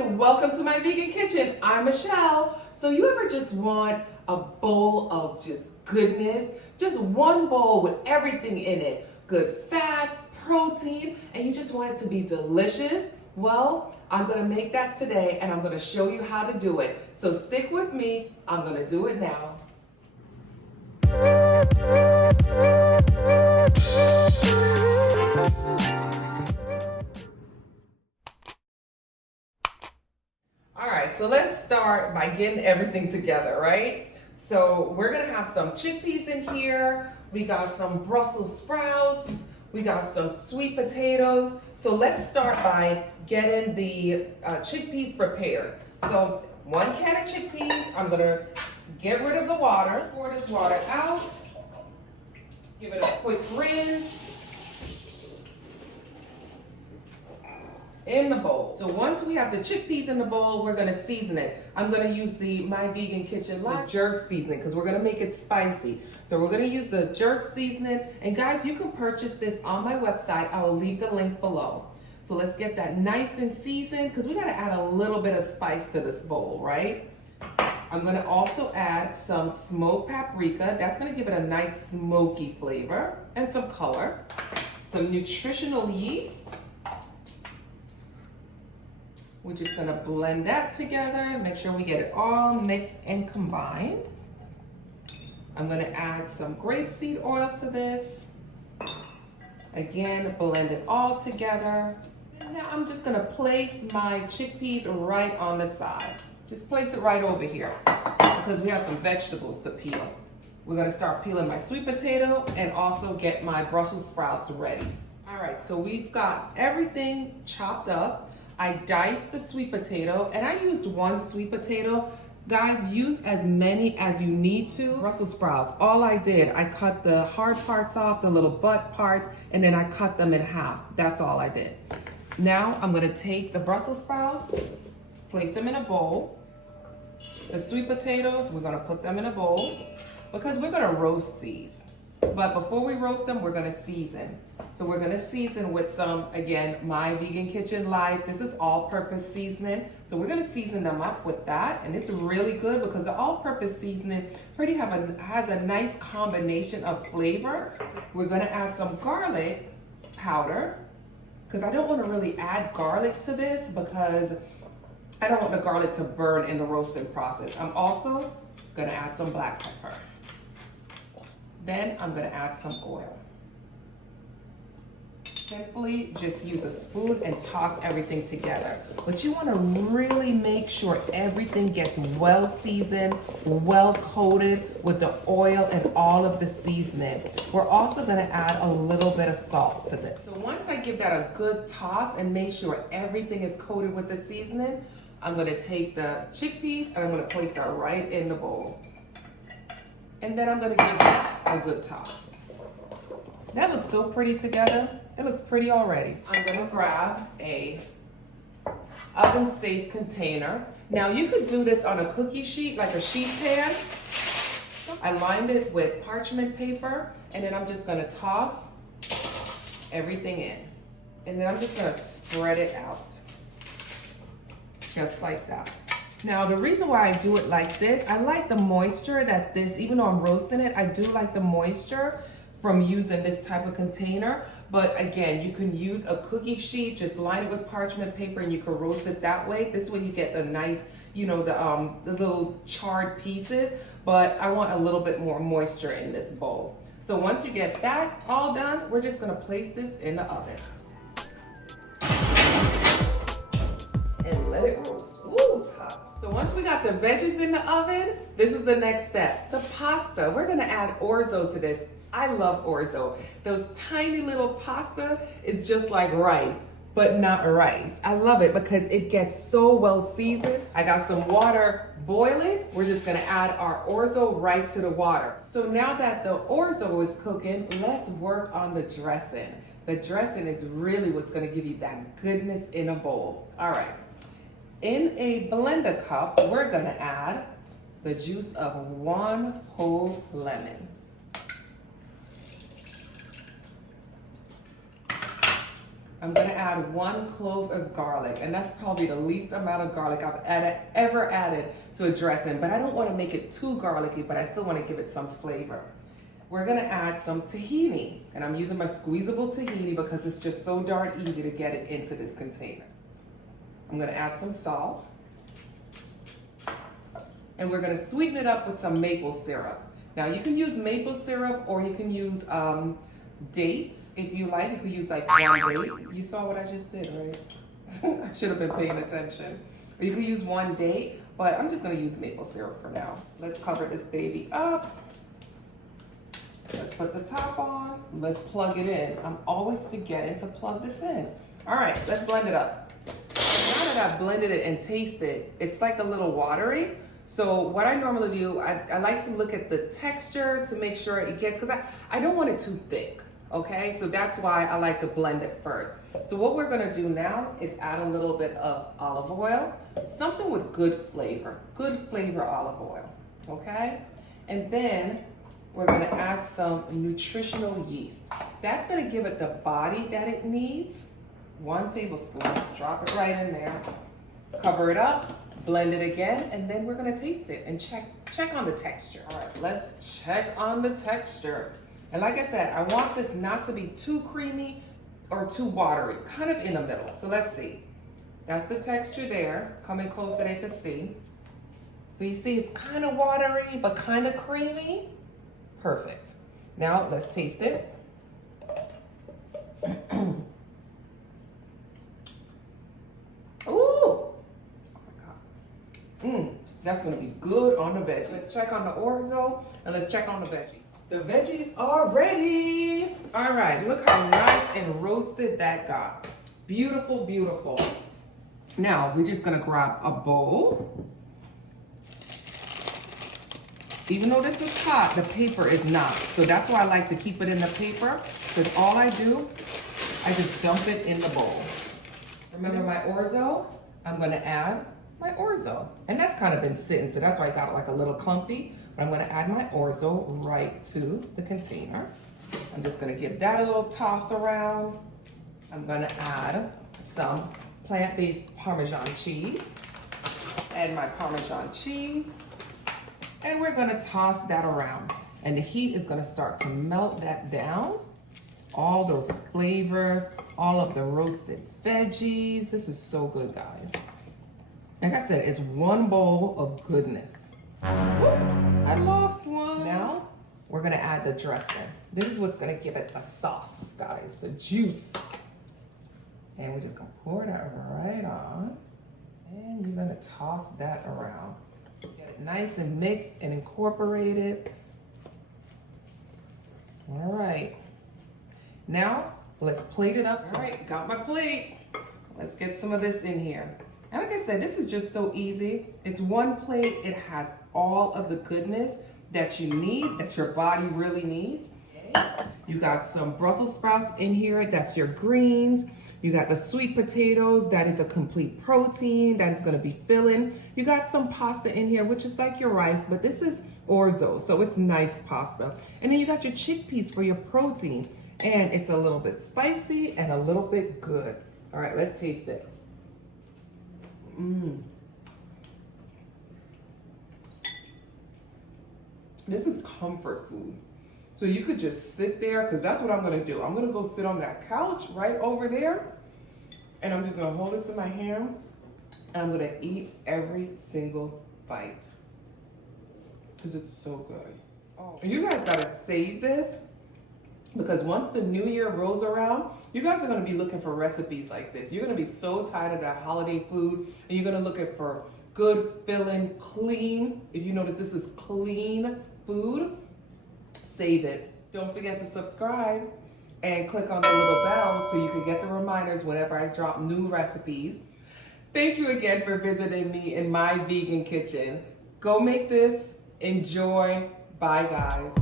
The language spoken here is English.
welcome to my vegan kitchen. I'm Michelle. So you ever just want a bowl of just goodness? Just one bowl with everything in it. Good fats, protein, and you just want it to be delicious? Well, I'm gonna make that today and I'm gonna show you how to do it. So stick with me, I'm gonna do it now. All right, so let's start by getting everything together, right? So we're gonna have some chickpeas in here. We got some Brussels sprouts. We got some sweet potatoes. So let's start by getting the chickpeas prepared. So 1 can of chickpeas, I'm gonna get rid of the water, pour this water out, give it a quick rinse in the bowl. So once we have the chickpeas in the bowl, we're gonna season it. I'm gonna use the My Vegan Kitchen Live jerk seasoning because we're gonna make it spicy. So we're gonna use the jerk seasoning. And guys, you can purchase this on my website. I will leave the link below. So let's get that nice and seasoned because we gotta add a little bit of spice to this bowl, right? I'm gonna also add some smoked paprika. That's gonna give it a nice smoky flavor and some color. Some nutritional yeast. We're just gonna blend that together, make sure we get it all mixed and combined. I'm gonna add some grapeseed oil to this. Again, blend it all together. And now I'm just gonna place my chickpeas right on the side. Just place it right over here because we have some vegetables to peel. We're gonna start peeling my sweet potato and also get my Brussels sprouts ready. All right, so we've got everything chopped up. I diced the sweet potato and I used 1 sweet potato. Guys, use as many as you need to. Brussels sprouts, all I did, I cut the hard parts off, the little butt parts, and then I cut them in half. That's all I did. Now I'm gonna take the Brussels sprouts, place them in a bowl. The sweet potatoes, we're gonna put them in a bowl because we're gonna roast these. But before we roast them, we're gonna season. So we're gonna season with some, again, My Vegan Kitchen Live. This is all-purpose seasoning. So we're gonna season them up with that. And it's really good because the all-purpose seasoning has a nice combination of flavor. We're gonna add some garlic powder because I don't wanna really add garlic to this because I don't want the garlic to burn in the roasting process. I'm also gonna add some black pepper. Then I'm gonna add some oil. Simply just use a spoon and toss everything together. But you wanna really make sure everything gets well seasoned, well coated with the oil and all of the seasoning. We're also gonna add a little bit of salt to this. So once I give that a good toss and make sure everything is coated with the seasoning, I'm gonna take the chickpeas and I'm gonna place that right in the bowl. And then I'm gonna give that a good toss. That looks so pretty together. It looks pretty already. I'm gonna grab a oven-safe container. Now you could do this on a cookie sheet, like a sheet pan. I lined it with parchment paper, and then I'm just gonna toss everything in. And then I'm just gonna spread it out. Just like that. Now, the reason why I do it like this, I like the moisture that this, even though I'm roasting it, I do like the moisture from using this type of container. But again, you can use a cookie sheet, just line it with parchment paper and you can roast it that way. This way you get the nice, you know, the little charred pieces, but I want a little bit more moisture in this bowl. So once you get that all done, we're just gonna place this in the oven. And let it roast. Ooh, it's hot. So once we got the veggies in the oven, this is the next step. The pasta, we're gonna add orzo to this. I love orzo. Those tiny little pasta is just like rice, but not rice. I love it because it gets so well seasoned. I got some water boiling. We're just gonna add our orzo right to the water. So now that the orzo is cooking, let's work on the dressing. The dressing is really what's gonna give you that goodness in a bowl. All right. In a blender cup, we're gonna add the juice of 1 whole lemon. I'm gonna add 1 clove of garlic, and that's probably the least amount of garlic I've ever added to a dressing, but I don't wanna make it too garlicky, but I still wanna give it some flavor. We're gonna add some tahini, and I'm using my squeezable tahini because it's just so darn easy to get it into this container. I'm gonna add some salt, and we're gonna sweeten it up with some maple syrup. Now you can use maple syrup or you can use dates if you like. You could use like 1 date. You saw what I just did, right? I should have been paying attention. Or you could use 1 date, but I'm just gonna use maple syrup for now. Let's cover this baby up. Let's put the top on. Let's plug it in. I'm always forgetting to plug this in. All right, let's blend it up. Now that I've blended it and tasted, it's like a little watery. So what I normally do, I like to look at the texture to make sure it gets, because I don't want it too thick, okay? So that's why I like to blend it first. So what we're gonna do now is add a little bit of olive oil, something with good flavor olive oil, okay? And then we're gonna add some nutritional yeast. That's gonna give it the body that it needs. 1 tablespoon, drop it right in there, cover it up, blend it again, and then we're gonna taste it and check on the texture. All right, let's check on the texture. And like I said, I want this not to be too creamy or too watery, kind of in the middle. So let's see. That's the texture there, coming close so they can see. So you see it's kind of watery, but kind of creamy. Perfect. Now let's taste it. That's gonna be good on the veg. Let's check on the orzo and let's check on the veggies. The veggies are ready. All right, look how nice and roasted that got. Beautiful, beautiful. Now we're just gonna grab a bowl. Even though this is hot, the paper is not. So that's why I like to keep it in the paper, because all I do, I just dump it in the bowl. Remember my orzo? I'm gonna add my orzo. And that's kind of been sitting, so that's why I got it like a little clumpy. But I'm gonna add my orzo right to the container. I'm just gonna give that a little toss around. I'm gonna add some plant-based Parmesan cheese. Add my Parmesan cheese. And we're gonna toss that around. And the heat is gonna start to melt that down. All those flavors, all of the roasted veggies. This is so good, guys. Like I said, it's 1 bowl of goodness. Whoops, I lost one. Now, we're gonna add the dressing. This is what's gonna give it a sauce, guys, the juice. And we're just gonna pour that right on. And you're gonna toss that around. Get it nice and mixed and incorporated. All right. Now, let's plate it up. All right, got my plate. Let's get some of this in here. And like I said, this is just so easy. It's 1 plate. It has all of the goodness that you need, that your body really needs. You got some Brussels sprouts in here. That's your greens. You got the sweet potatoes. That is a complete protein. That is going to be filling. You got some pasta in here, which is like your rice, but this is orzo, so it's nice pasta. And then you got your chickpeas for your protein. And it's a little bit spicy and a little bit good. All right, let's taste it. This is comfort food. So you could just sit there, because that's what I'm gonna do. I'm gonna go sit on that couch right over there, and I'm just gonna hold this in my hand, and I'm gonna eat every single bite, because it's so good. Oh, and you guys gotta save this, because once the new year rolls around, you guys are gonna be looking for recipes like this. You're gonna be so tired of that holiday food, and you're gonna look for good, filling, clean. If you notice, this is clean food. Save it. Don't forget to subscribe and click on the little bell so you can get the reminders whenever I drop new recipes. Thank you again for visiting me in my vegan kitchen. Go make this. Enjoy. Bye, guys.